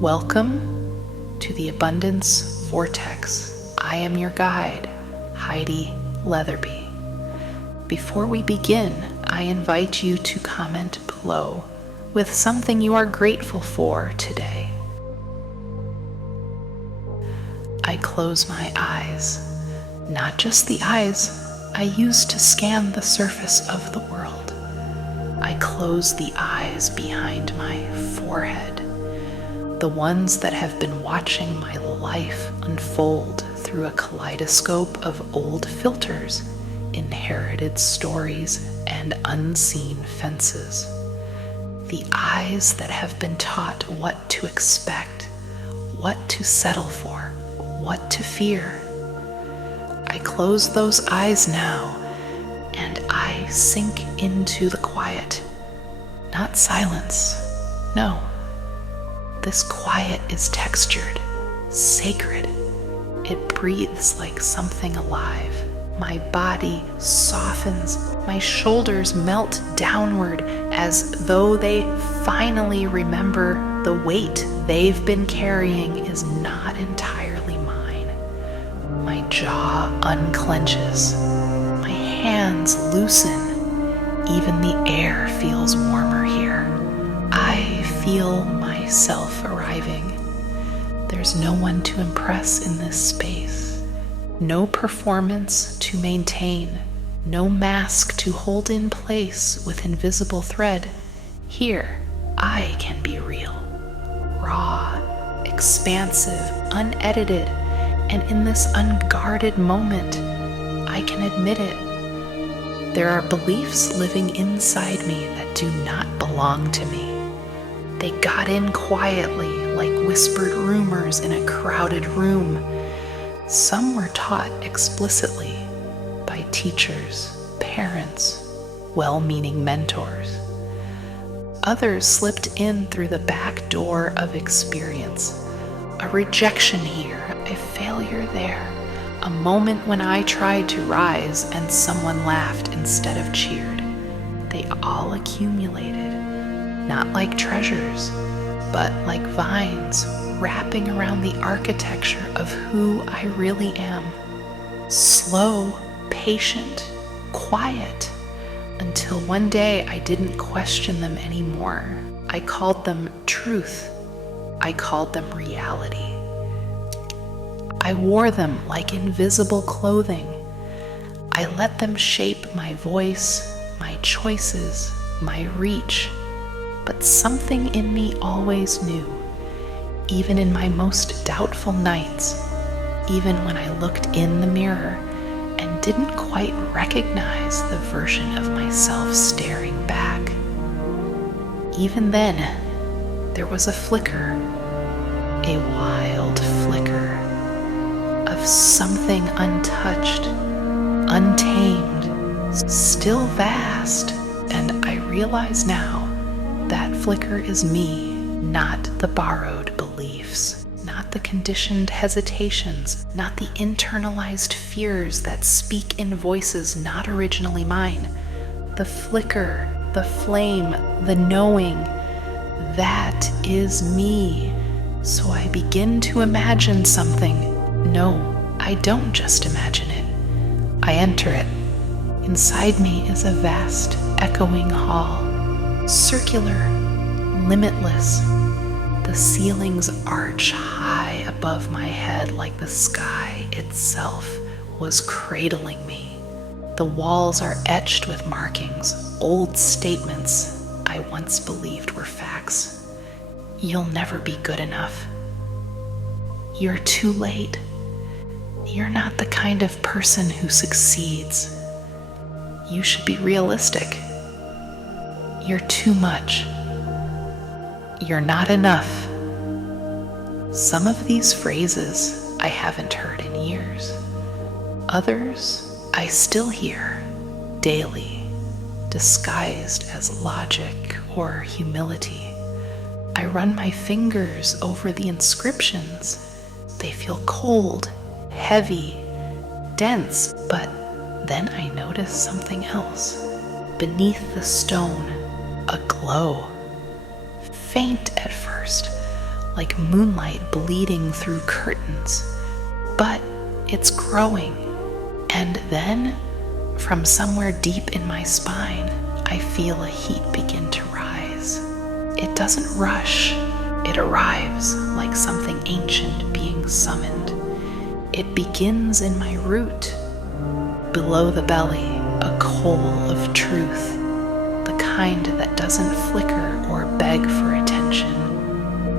Welcome to the Abundance Vortex. I am your guide, Heidi Leatherby. Before we begin, I invite you to comment below with something you are grateful for today. I close my eyes, not just the eyes I use to scan the surface of the world. I close the eyes behind my forehead, the ones that have been watching my life unfold through a kaleidoscope of old filters, inherited stories, and unseen fences. The eyes that have been taught what to expect, what to settle for, what to fear. I close those eyes now, and I sink into the quiet. Not silence, no. This quiet is textured, sacred. It breathes like something alive. My body softens, my shoulders melt downward as though they finally remember the weight they've been carrying is not entirely mine. My jaw unclenches, my hands loosen. Even the air feels warmer here. I feel myself arriving. There's no one to impress in this space. No performance to maintain. No mask to hold in place with invisible thread. Here, I can be real. Raw, expansive, unedited, and in this unguarded moment, I can admit it. There are beliefs living inside me that do not belong to me. They got in quietly, like whispered rumors in a crowded room. Some were taught explicitly by teachers, parents, well-meaning mentors. Others slipped in through the back door of experience. A rejection here, a failure there, a moment when I tried to rise and someone laughed instead of cheered. They all accumulated. Not like treasures, but like vines wrapping around the architecture of who I really am. Slow, patient, quiet, until one day I didn't question them anymore. I called them truth. I called them reality. I wore them like invisible clothing. I let them shape my voice, my choices, my reach. But something in me always knew, even in my most doubtful nights, even when I looked in the mirror and didn't quite recognize the version of myself staring back. Even then, there was a flicker, a wild flicker of something untouched, untamed, still vast, and I realize now that flicker is me, not the borrowed beliefs, not the conditioned hesitations, not the internalized fears that speak in voices not originally mine. The flicker, the flame, the knowing, that is me. So I begin to imagine something. No, I don't just imagine it. I enter it. Inside me is a vast, echoing hall. Circular, limitless. The ceilings arch high above my head like the sky itself was cradling me. The walls are etched with markings, old statements I once believed were facts. You'll never be good enough. You're too late. You're not the kind of person who succeeds. You should be realistic. You're too much. You're not enough. Some of these phrases I haven't heard in years. Others I still hear daily, disguised as logic or humility. I run my fingers over the inscriptions. They feel cold, heavy, dense, but then I notice something else. Beneath the stone, a glow. Faint at first, like moonlight bleeding through curtains. But it's growing. And then, from somewhere deep in my spine, I feel a heat begin to rise. It doesn't rush. It arrives like something ancient being summoned. It begins in my root. Below the belly, a coal of truth, the kind that doesn't flicker or beg for attention.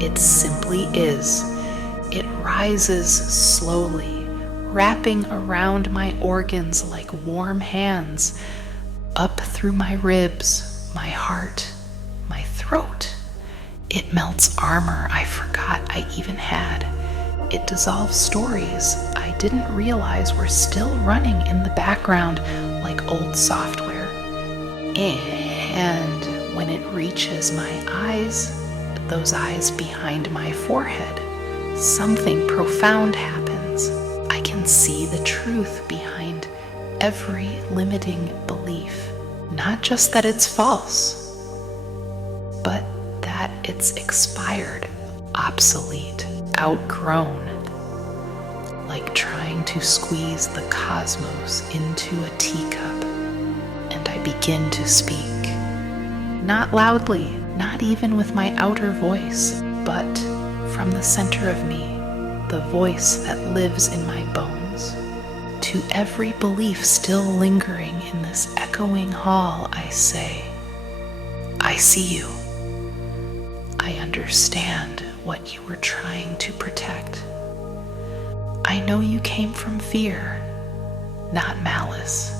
It simply is. It rises slowly, wrapping around my organs like warm hands, up through my ribs, my heart, my throat. It melts armor I forgot I even had. It dissolves stories I didn't realize were still running in the background like old software. And when it reaches my eyes, those eyes behind my forehead, something profound happens. I can see the truth behind every limiting belief. Not just that it's false, but that it's expired, obsolete, outgrown. Like trying to squeeze the cosmos into a teacup. And I begin to speak. Not loudly, not even with my outer voice, but from the center of me, the voice that lives in my bones. To every belief still lingering in this echoing hall, I say, I see you. I understand what you were trying to protect. I know you came from fear, not malice,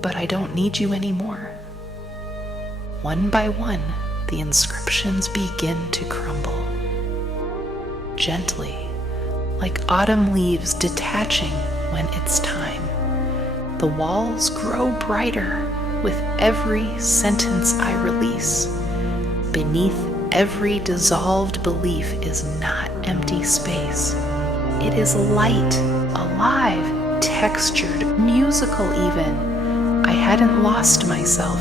but I don't need you anymore. One by one, the inscriptions begin to crumble. Gently, like autumn leaves detaching when it's time. The walls grow brighter with every sentence I release. Beneath every dissolved belief is not empty space. It is light, alive, textured, musical even. I hadn't lost myself.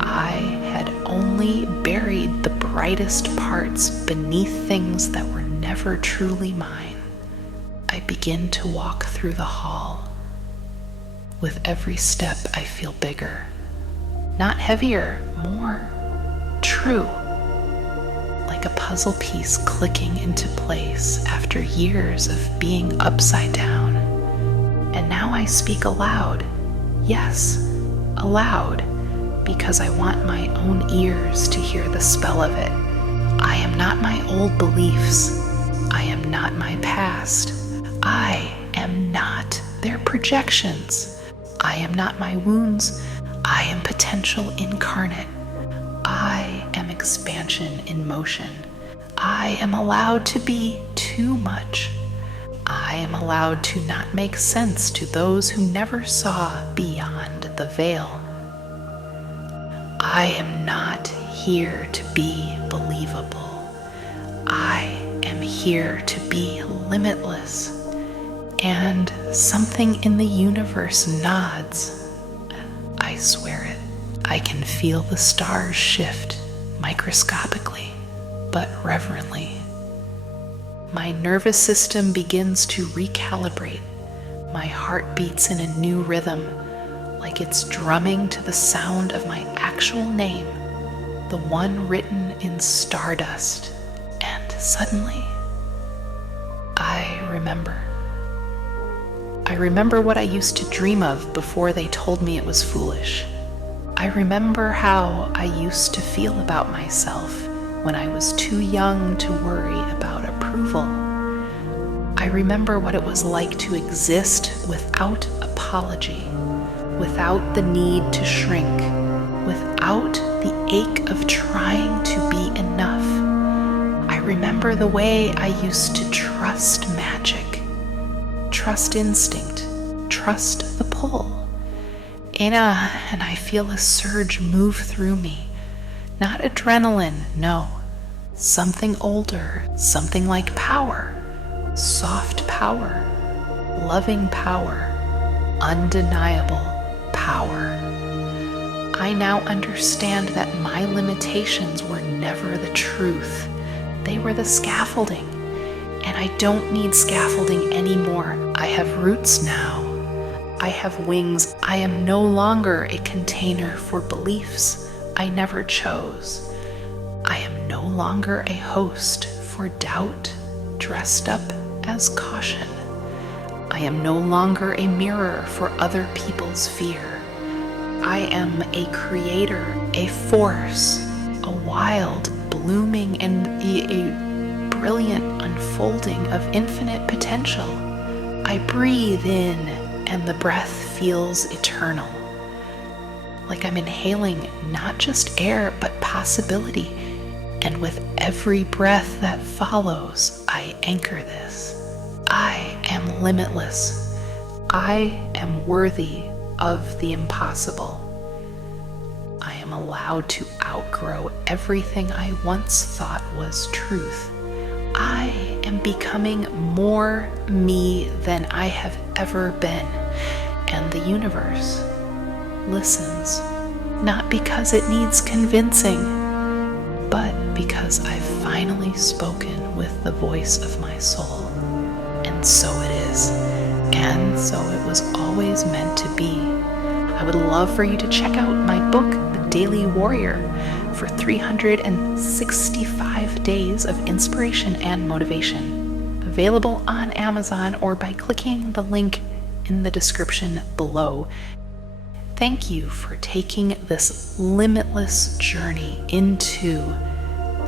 I had only buried the brightest parts beneath things that were never truly mine. I begin to walk through the hall. With every step, I feel bigger. Not heavier, more true. Like a puzzle piece clicking into place after years of being upside down. And now I speak aloud. Yes, aloud, because I want my own ears to hear the spell of it. I am not my old beliefs. I am not my past. I am not their projections. I am not my wounds. I am potential incarnate. I am expansion in motion. I am allowed to be too much. I am allowed to not make sense to those who never saw beyond the veil. I am not here to be believable. I am here to be limitless. And something in the universe nods. I swear it. I can feel the stars shift microscopically, but reverently. My nervous system begins to recalibrate. My heart beats in a new rhythm, like it's drumming to the sound of my actual name, the one written in stardust. And suddenly, I remember. I remember what I used to dream of before they told me it was foolish. I remember how I used to feel about myself when I was too young to worry about approval. I remember what it was like to exist without apology, without the need to shrink, without the ache of trying to be enough. I remember the way I used to trust magic, trust instinct, trust the pull. And I feel a surge move through me. Not adrenaline, no. Something older, something like power. Soft power, loving power, undeniable power. I now understand that my limitations were never the truth. They were the scaffolding, and I don't need scaffolding anymore. I have roots now. I have wings. I am no longer a container for beliefs I never chose. I am no longer a host for doubt dressed up as caution. I am no longer a mirror for other people's fear. I am a creator, a force, a wild, blooming, and a brilliant unfolding of infinite potential. I breathe in, and the breath feels eternal. Like I'm inhaling not just air, but possibility. And with every breath that follows, I anchor this. I am limitless. I am worthy of the impossible. I am allowed to outgrow everything I once thought was truth. I am becoming more me than I have ever been. And the universe listens, not because it needs convincing, but because I've finally spoken with the voice of my soul. And so it is. And so it was always meant to be. I would love for you to check out my book, The Daily Warrior, for 365 days of inspiration and motivation. Available on Amazon or by clicking the link in the description below. Thank you for taking this limitless journey into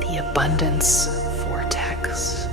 the abundance vortex.